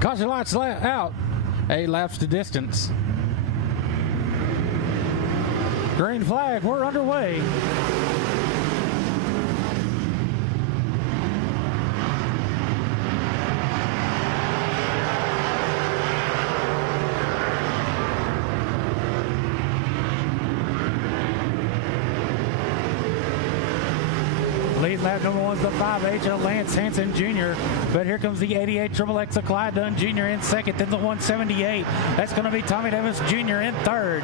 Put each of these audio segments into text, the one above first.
Caution lights out. 8 laps to distance. Green flag, we're underway. Lead lap number 1 is the 5H of Lance Hansen Jr. But here comes the 88 XXX of Clyde Dunn Jr. in second. Then the 178. That's going to be Tommy Davis Jr. in third.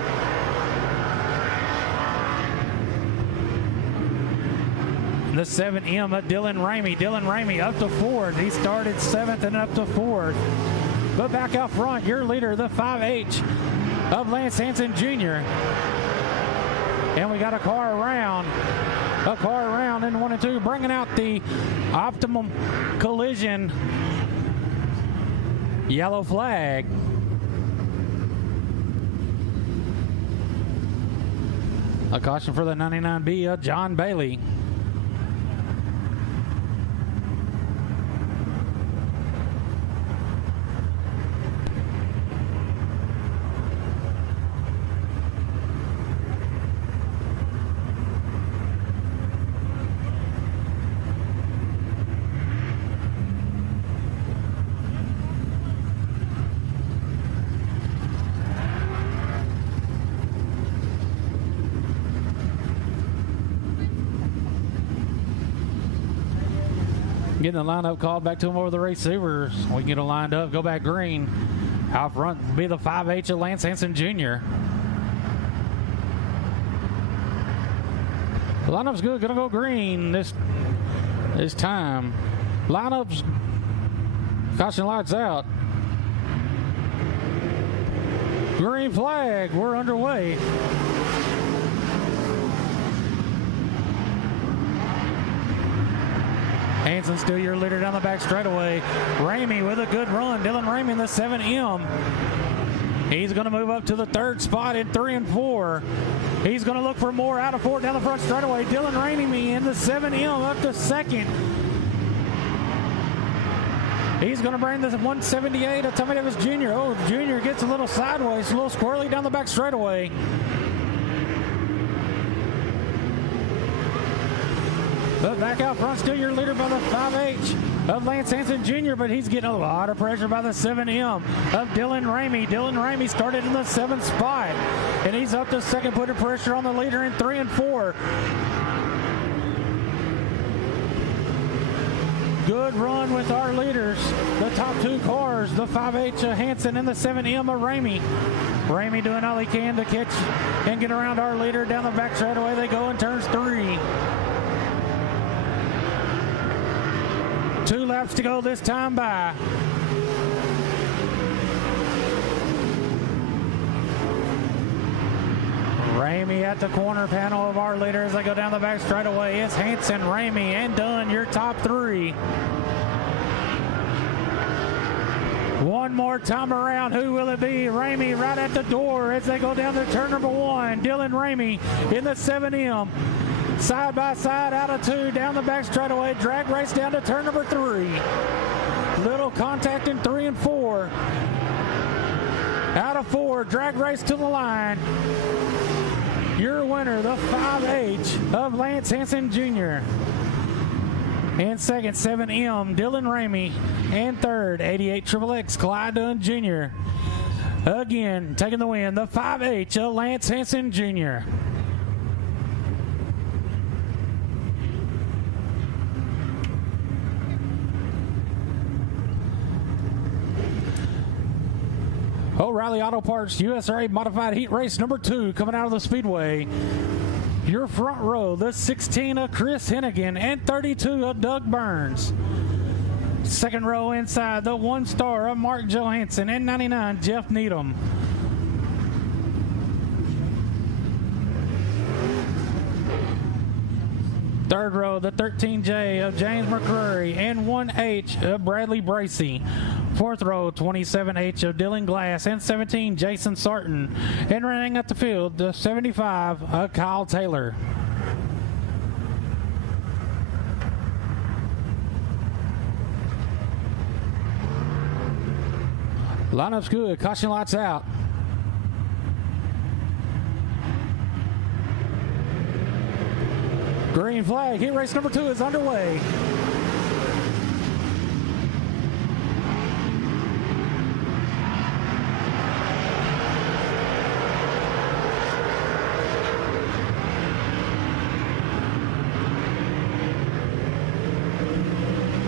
The 7M of Dylan Ramey. Dylan Ramey up to fourth. He started 7th and up to 4th. But back out front, your leader, the 5H of Lance Hansen Jr. And we got a car around in 1 and 2, bringing out the Optimum Collision yellow flag. A caution for the 99B of John Bailey. Getting the lineup called back to him over the receivers. We can get it lined up, go back green. Out front will be the 5H of Lance Hansen Jr. The lineup's good, gonna go green this time. Lineup's caution lights out. Green flag, we're underway. Hansen still your leader down the back straightaway. Ramey with a good run. Dylan Ramey in the 7M. He's going to move up to the third spot in 3 and 4. He's going to look for more out of 4 down the front straightaway. Dylan Ramey in the 7M up to second. He's going to bring the 178 of Tommy Davis Jr. Oh, Jr. gets a little sideways, a little squirrely down the back straightaway. But back out front, still your leader by the 5H of Lance Hansen Jr., but he's getting a lot of pressure by the 7M of Dylan Ramey. Dylan Ramey started in the 7th spot, and he's up to second, putting pressure on the leader in 3 and 4. Good run with our leaders. The top 2 cars, the 5H of Hansen and the 7M of Ramey. Ramey doing all he can to catch and get around our leader down the back straightaway. They go in turns 3. 2 laps to go this time by. Ramey at the corner panel of our leader as they go down the back straightaway. It's Hansen, Ramey, and Dunn, your top 3. One more time around. Who will it be? Ramey right at the door as they go down to turn number 1. Dylan Ramey in the 7M. Side by side, out of 2, down the back straightaway. Drag race down to turn number 3. Little contact in 3 and 4. Out of 4, drag race to the line. Your winner, the 5H of Lance Hansen Jr. In second, 7M, Dylan Ramey. And third, 88 XXX, Clyde Dunn Jr. Again, taking the win, the 5H of Lance Hansen Jr. O'Reilly Auto Parts USA Modified Heat Race number 2 coming out of the Speedway. Your front row, the 16 of Chris Hennigan and 32 of Doug Burns. Second row inside, the 1 star of Mark Johansson and 99 Jeff Needham. Third row, the 13J of James McCrory and 1H of Bradley Bracey. Fourth row, 27H of Dylan Glass and 17 Jason Sarton. And running up the field, the 75 of Kyle Taylor. Lineup's good. Caution lights out. Green flag. Heat race number 2 is underway.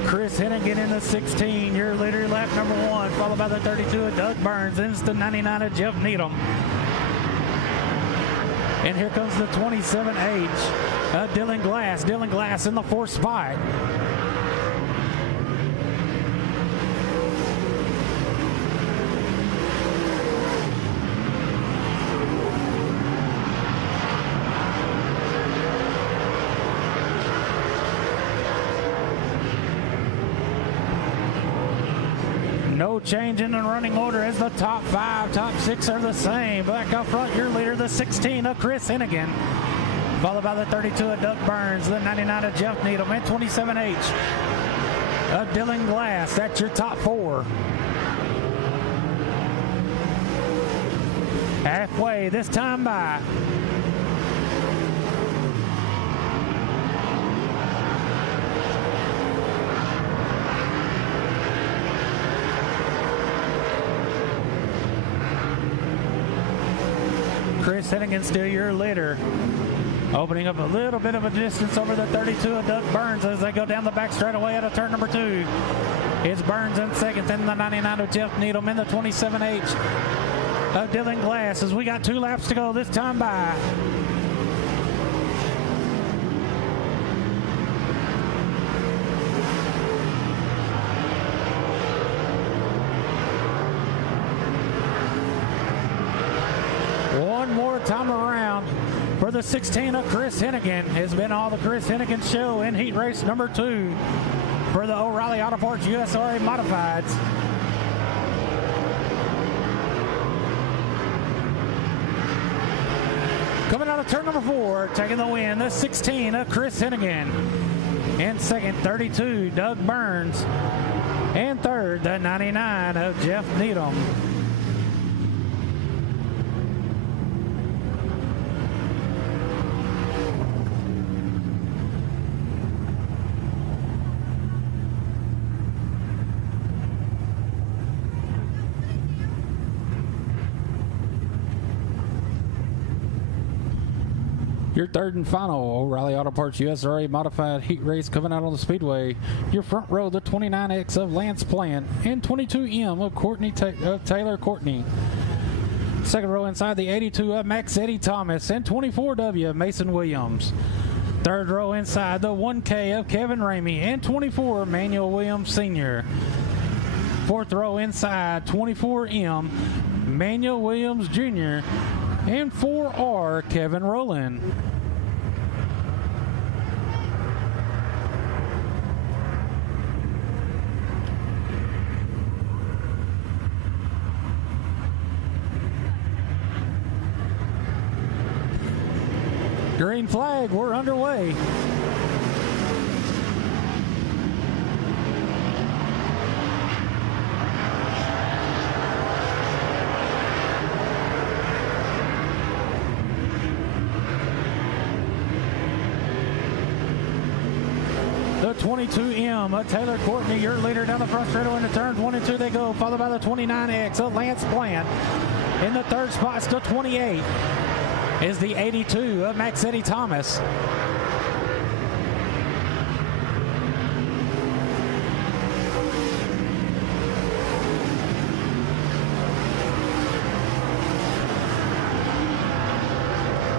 Chris Hennigan in the 16, your leader, lap number 1, followed by the 32 of Doug Burns, then it's the 99 of Jeff Needham. And here comes the 27H of Dylan Glass. Dylan Glass in the 4th spot. No change in the running order as the top 5, top 6 are the same. Back up front, your leader, the 16 of Chris Hennigan, followed by the 32 of Doug Burns, the 99 of Jeff Needham, and 27H of Dylan Glass. That's your top 4. Halfway this time by. Chris Hennigan still your leader. Opening up a little bit of a distance over the 32 of Doug Burns as they go down the back straightaway out of turn number 2. It's Burns in second, then the 99 of Jeff Needham, and the 27H of Dylan Glass as we got 2 laps to go this time by. One more time around for the 16 of Chris Hennigan. Has been all the Chris Hennigan show in heat race number 2 for the O'Reilly Auto Parts USRA Modifieds. Coming out of turn number 4, taking the win, the 16 of Chris Hennigan. In second, 32, Doug Burns. And third, the 99 of Jeff Needham. Your third and final O'Reilly Auto Parts USRA Modified Heat Race coming out on the Speedway. Your front row, the 29X of Lance Plant and 22M of Taylor Courtney. Second row inside, the 82 of Max Eddie Thomas and 24W of Mason Williams. Third row inside, the 1K of Kevin Ramey and 24 Manuel Williams Sr. Fourth row inside, 24M Manuel Williams Jr. and 4R Kevin Rowland. Green flag, we're underway. The 22M of Taylor Courtney, your leader down the front straightaway into turn 22 they go, followed by the 29X of Lance Plant. In the third spot, still 28, is the 82 of Max Eddie Thomas.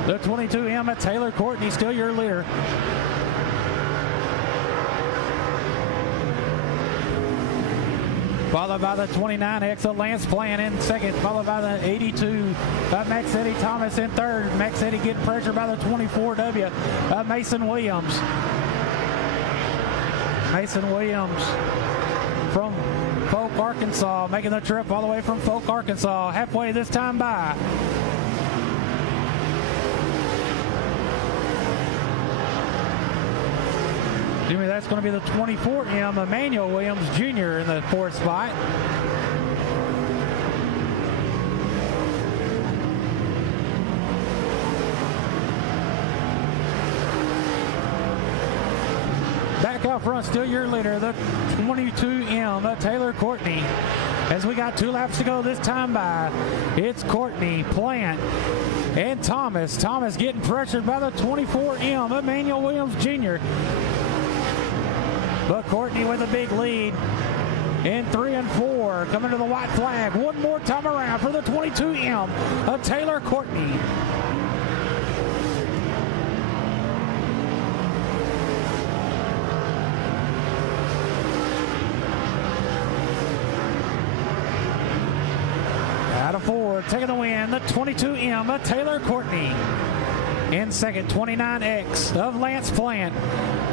The 22M of Taylor Courtney, still your leader. Followed by the 29X of Lance Plant in second, followed by the 82 of Max Eddie Thomas in third. Max Eddie getting pressure by the 24W of Mason Williams. Mason Williams from Polk, Arkansas, making the trip all the way from Polk, Arkansas. Halfway this time by. That's going to be the 24M Emmanuel Williams Jr. in the fourth spot. back out front, still your leader, the 22M, Taylor Courtney. As we got 2 laps to go this time by, it's Courtney, Plant, and Thomas. Thomas getting pressured by the 24M, Emmanuel Williams Jr. But Courtney with a big lead in 3 and 4, coming to the white flag. One more time around for the 22M of Taylor Courtney. Out of 4, taking the win, the 22M of Taylor Courtney. In second, 29X of Lance Plant.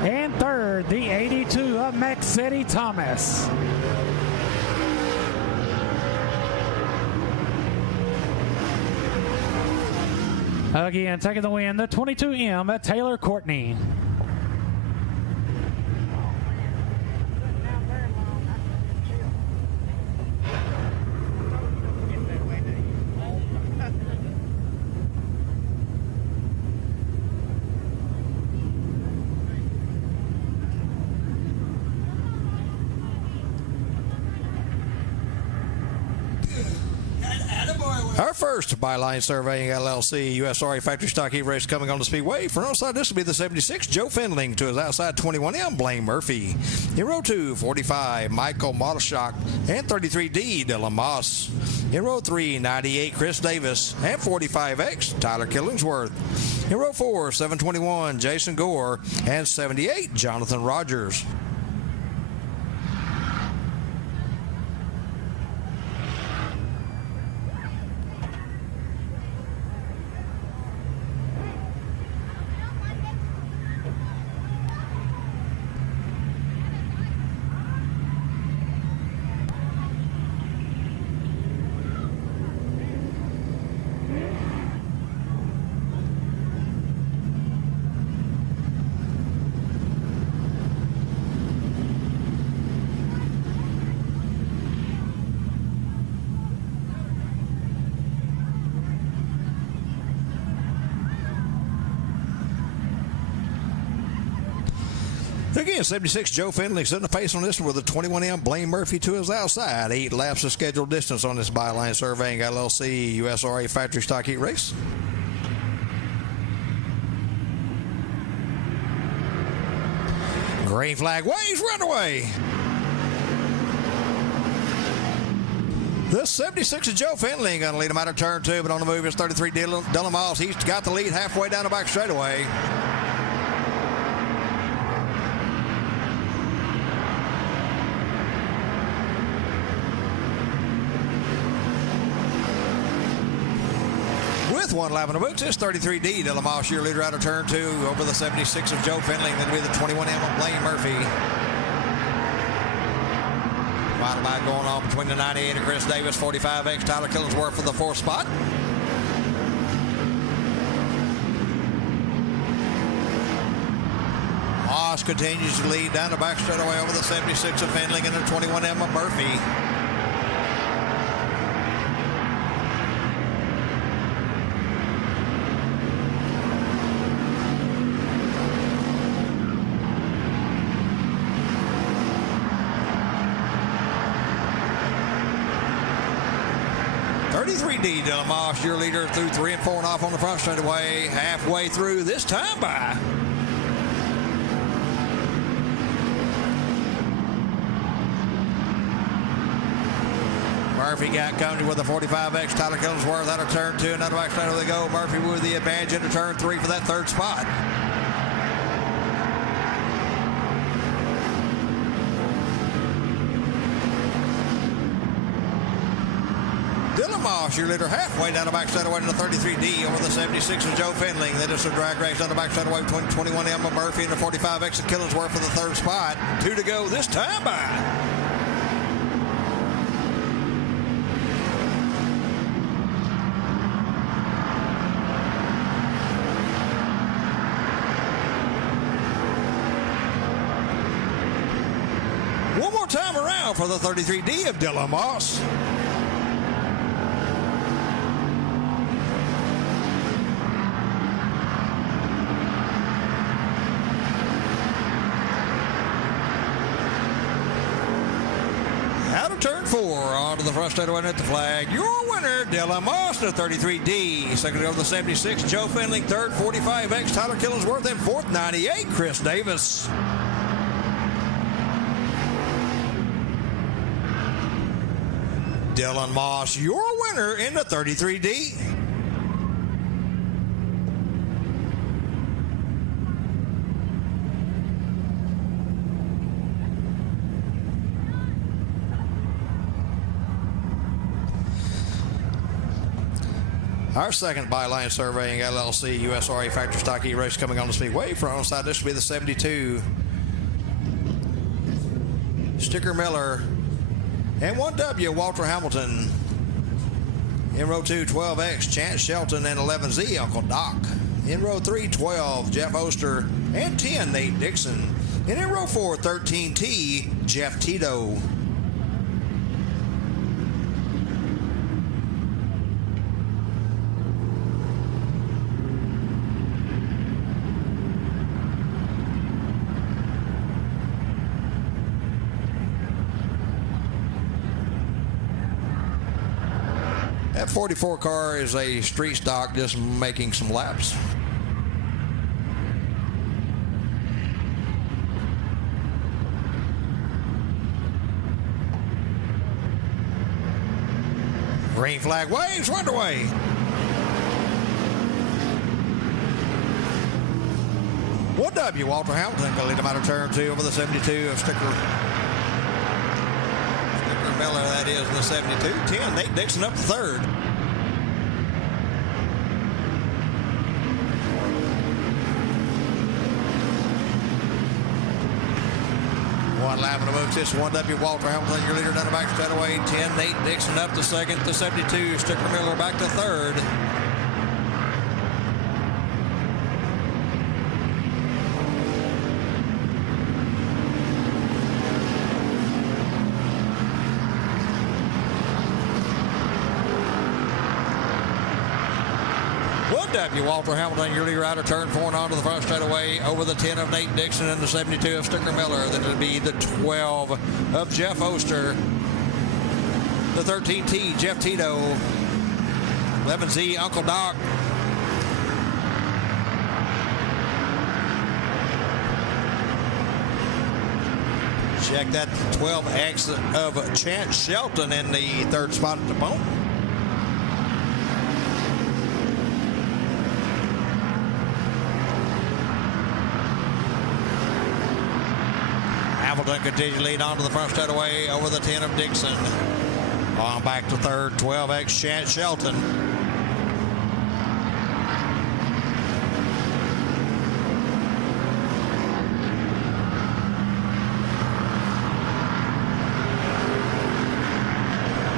And third, the 82 of Maxetti Thomas. Again, taking the win, the 22M of Taylor Courtney. Our first Byline Surveying LLC USRA Factory Stock Heat Race coming on the Speedway. For outside, this will be the 76, Joe Findling, to his outside 21M, Blaine Murphy. In row 2, 45, Michael Modelshock, and 33D, Dylan Moss. In row 3, 98, Chris Davis, and 45X, Tyler Killingsworth. In row 4, 721, Jason Gore, and 78, Jonathan Rogers. Again, 76, Joe Findlay setting the pace on this one with a 21M, Blaine Murphy to his outside. 8 laps of scheduled distance on this Byline Surveying LLC USRA Factory Stock Heat Race. Green flag waves, run away. The 76 is Joe Findlay going to lead him out of turn 2, but on the move is 33 Dylan Miles. He's got the lead halfway down the back straightaway. With 1 lap in the books, it's 33D, Dylan Moss, your leader out of turn 2, over the 76 of Joe Findlay, then be the 21M of Blaine Murphy. Final back going on between the 98 of Chris Davis, 45X, Tyler Killingsworth for the 4th spot. Moss continues to lead down the back straightaway over the 76 of Findlay and the 21M of Murphy. D. Dylan Moss, your leader through 3 and 4 and off on the front straightaway. Halfway through this time by. Murphy got coming with a 45X. Tyler Killingsworth out of turn 2. Another back straightaway they go. Murphy with the advantage into turn 3 for that 3rd spot. Moss, your leader halfway down the back straightaway to the 33D over the 76 of Joe Findlay. Then it's a drag race down the back straightaway between 21M of Murphy and the 45X of Killingsworth for the 3rd spot. 2 to go this time by. One more time around for the 33D of Dylan Moss. of turn 4 onto the front straightaway at the flag. Your winner, Dylan Moss, the 33D. Second to go to the 76, Joe Findling. Third, 45X, Tyler Killingsworth. And fourth, 98, Chris Davis. Dylan Moss, your winner in the 33D. Our second Byline Surveying LLC USRA Factory Stock E race coming on the Speedway. Front on side, this will be the 72. Sticker Miller. And 1W, Walter Hamilton. In row 2, 12X, Chance Shelton, and 11Z, Uncle Doc. In row 3, 12, Jeff Oster, and 10, Nate Dixon. And in row 4, 13T, Jeff Tito. That 44 car is a street stock, just making some laps. Green flag waves, underway. One W, Walter Hamilton going to lead him out of turn 2 over the 72 of Sticker Miller, that is, in the 72. 10, Nate Dixon up to third. One lap in the books. It's 1W, Walter Hamilton, your leader down the back straightaway. 10, Nate Dixon up to second. The 72, Sticker Miller back to third. W, Walter Hamilton, your leader out of turn 4 and onto the front straightaway over the 10 of Nate Dixon and the 72 of Sticker Miller. Then it'll be the 12 of Jeff Oster, the 13T, Jeff Tito, 11Z, Uncle Doc. Check that 12X of Chance Shelton in the third spot at the bone. Hamilton continues to lead on to the front straightaway over the 10 of Dixon. On back to third, 12X Chance Shelton.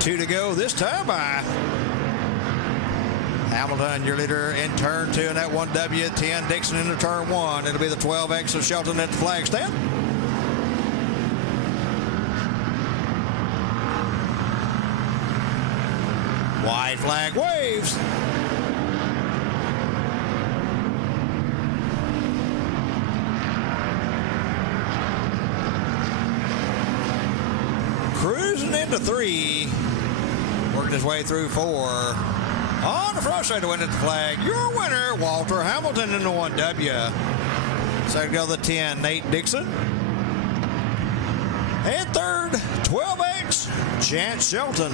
Two to go this time by Hamilton, your leader in turn 2 in that 1W, 10 Dixon into turn 1. It'll be the 12X of Shelton at the flag stand. White flag waves. Cruising into 3. Working his way through 4. On the front straight to win at the flag. Your winner, Walter Hamilton in the 1W. Second go the 10, Nate Dixon. And third, 12X, Chance Shelton.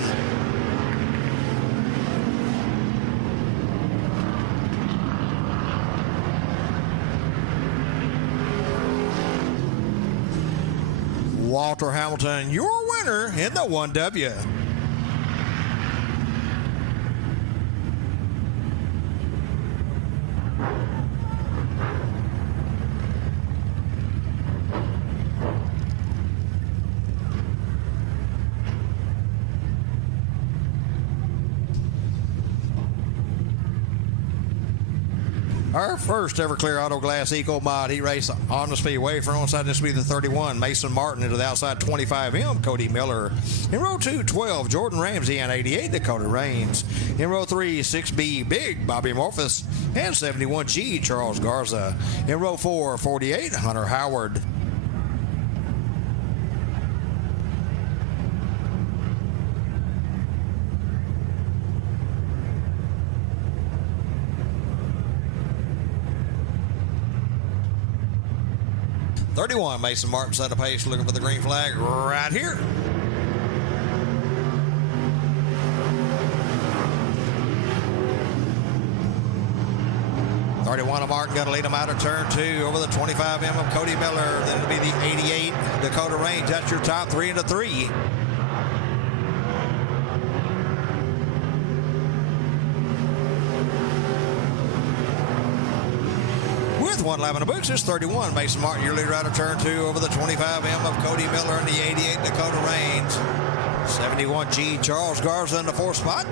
Walter Hamilton, your winner in the 1W. Our first ever clear auto glass Eco Mod heat race on the Speedway. For onside, this will be the 31. Mason Martin into the outside 25M. Cody Miller. In row 2, 12. Jordan Ramsey and 88. Dakota Rains. In row 3, 6B. Big Bobby Morphus. And 71G. Charles Garza. In row 4, 48. Hunter Howard. 31, Mason Martin set a pace, looking for the green flag right here. of Martin got to lead him out of turn 2 over the 25M of Cody Miller. Then it'll be the 88 Dakota Range. That's your top 3 into 3. With 1 lap in the books, it's 31. Mason Martin, your leader out of turn 2 over the 25M of Cody Miller and the 88 Dakota Range. 71G Charles Garza in the 4th spot.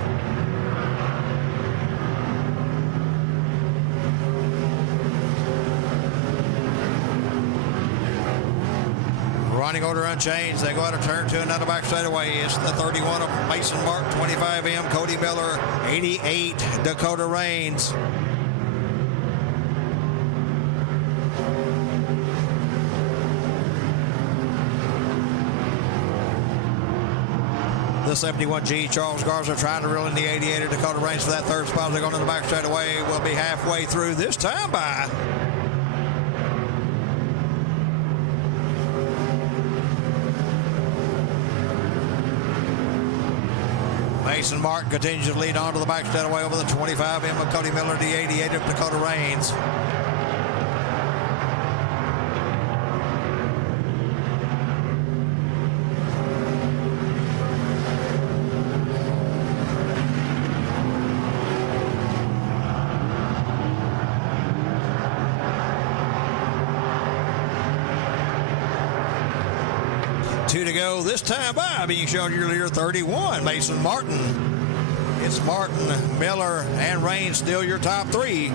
Running order unchanged. They go out of turn 2 and down the back straightaway. It's the 31 of Mason Martin, 25M Cody Miller, 88 Dakota Range. The 71G Charles Garza trying to reel in the 88 Dakota Range for that 3rd spot. They're going to the back straightaway. We'll be halfway through this time by. Mason Martin continues to lead on to the back straightaway over the 25M of Cody Miller, the 88 of Dakota Range. Two to go this time by, being shown your leader 31, Mason Martin. It's Martin, Miller, and Rain still your top 3.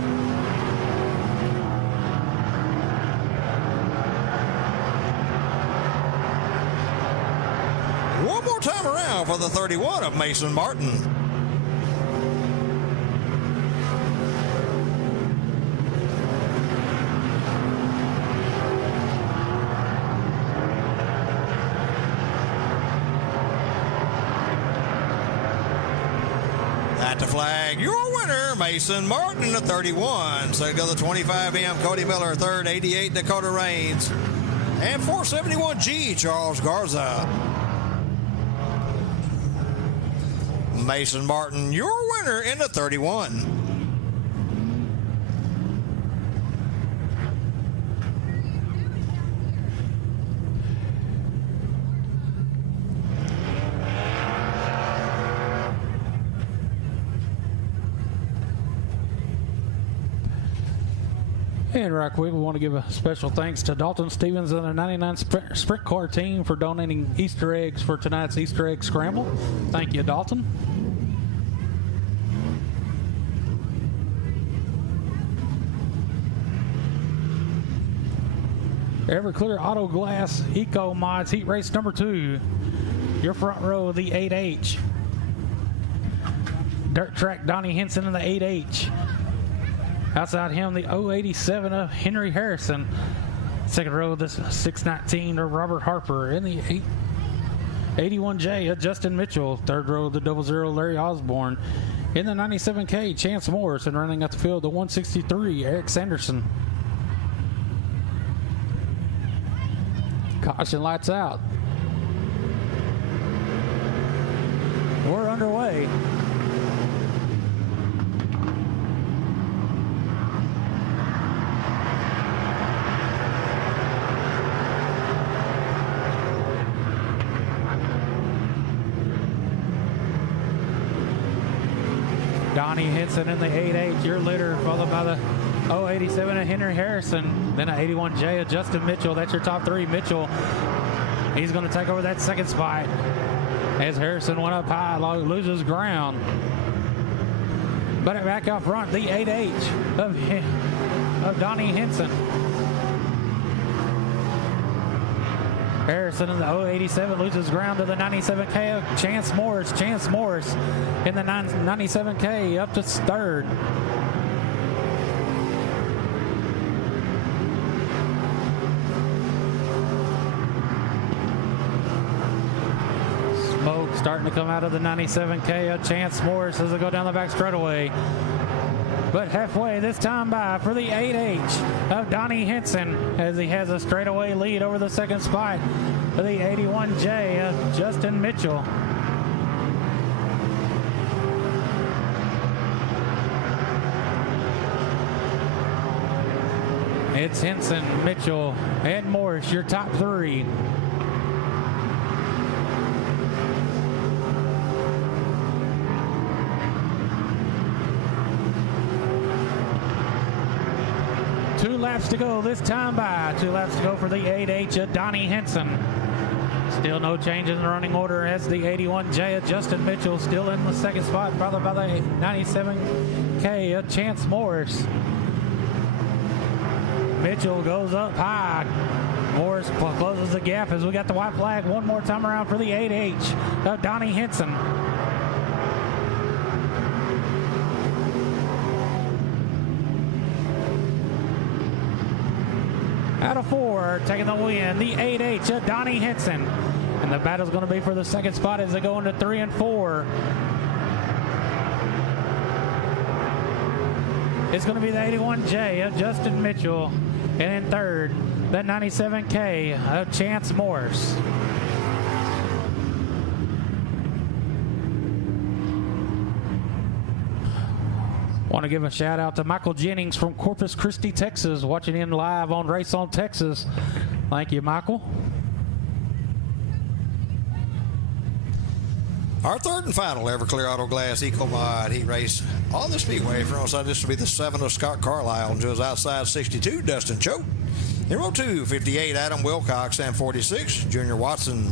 One more time around for the 31 of Mason Martin. At the flag, your winner, Mason Martin, the 31. So go the 25M, Cody Miller, 3rd, 88 Dakota Range, and 471G, Charles Garza. Mason Martin, your winner in the 31. And right quick, we want to give a special thanks to Dalton Stevens and the 99 Sprint Car team for donating Easter eggs for tonight's Easter egg scramble. Thank you, Dalton. Everclear Auto Glass Eco Mods Heat Race number 2. Your front row, the 8H. Dirt Track Donnie Henson in the 8H. Outside him, the 087 of Henry Harrison. Second row, the 619 of Robert Harper. In the 81J of Justin Mitchell. Third row, the 00 Larry Osborne. In the 97K, Chance Morris. And running out the field, the 163 Eric Sanderson. Caution lights out. We're underway. Donnie Henson in the 8-8, your leader, followed by the 087 of Henry Harrison, then an 81J of Justin Mitchell. That's your top 3. Mitchell, he's going to take over that 2nd spot as Harrison went up high, loses ground. But back out front, the 8H of Donnie Henson. Harrison in the 087 loses ground to the 97K of Chance Morris. Chance Morris in the 97K up to 3rd. Smoke starting to come out of the 97K of Chance Morris as they go down the back straightaway. but halfway this time by for the 8H of Donnie Henson as he has a straightaway lead over the second spot for the 81J of Justin Mitchell. It's Henson, Mitchell, and Morris, your top three. Two laps to go this time by. 2 laps to go for the 8H of Donnie Henson. Still no change in the running order as the 81J of Justin Mitchell still in the second spot, followed by the 97K of Chance Morris. Mitchell goes up high. Morris closes the gap as we got the white flag one more time around for the 8H of Donnie Henson. Out of 4, taking the win, the 8H of Donnie Henson. And the battle's going to be for the second spot as they go into 3 and 4. It's going to be the 81J of Justin Mitchell. And in third, the 97K of Chance Morris. Want to give a shout out to Michael Jennings from Corpus Christi, Texas, watching in live on Race on Texas. Thank you, Michael. Our third and final Everclear Auto Glass Eco-Mod heat race on the Speedway. For outside, this will be the 7 of Scott Carlisle. And Joe's outside 62, Dustin Choate. In row 2, 58, Adam Wilcox, and 46, Junior Watson.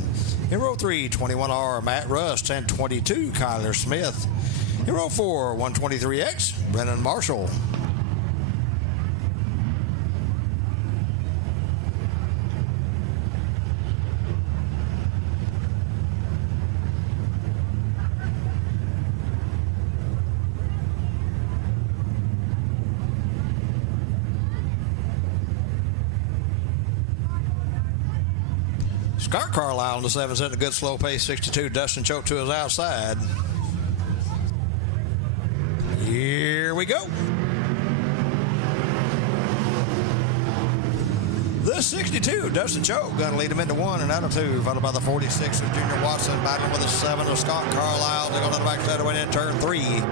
In row 3, 21R, Matt Rust, and 22, Kyler Smith. In row 4, 123X, Brennan Marshall. Scott Carlisle in the 7 set a good slow pace, 62. Dustin Choate to his outside. Here we go. The 62, Dustin Choate, going to lead him into 1 and out of 2, followed by the 46 of Junior Watson, battling with the 7 of Scott Carlisle. They're going to the backside to win in turn 3.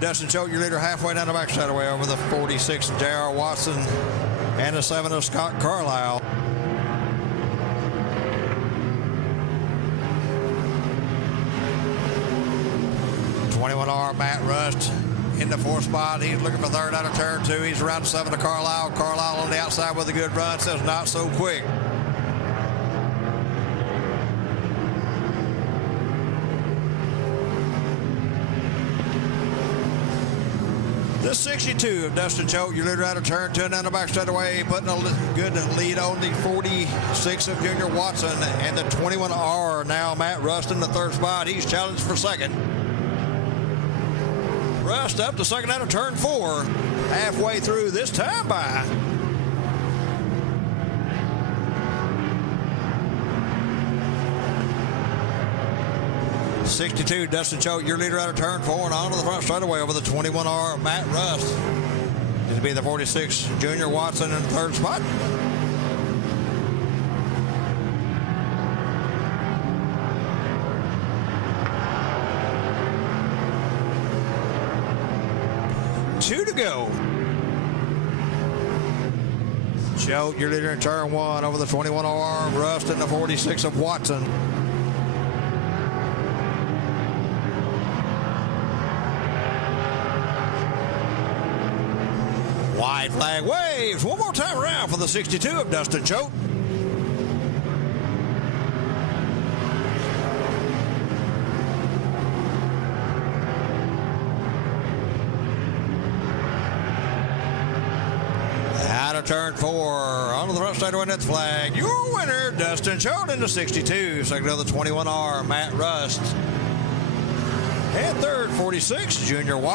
Dustin Choate, your leader, halfway down the backside away over the 46 J.R. Watson and the 7 of Scott Carlisle. Matt Rust in the 4th spot. He's looking for 3rd out of turn 2. He's around the 7 of Carlisle. Carlisle on the outside with a good run. Says not so quick. The 62 of Dustin Choate, your leader out of turn 2 and down the back straightaway, putting a good lead on the 46 of Junior Watson and the 21R. Now Matt Rust in the 3rd spot. He's challenged for 2nd. Rust up to 2nd out of turn 4. Halfway through this time by. '62 Dustin Choate, your leader out of turn 4 and on to the front straightaway over the 21R Matt Rust. This will be the 46 Junior Watson in the 3rd spot. Two to go. Choate, your leader in turn 1 over the 21R Rust and the 46 of Watson. White flag waves one more time around for the 62 of Dustin Choate. Out of turn 4, onto the front side to win that flag. Your winner, Dustin Choate in the 62. Second of the 21R, Matt Rust. And third, 46, Junior Watson.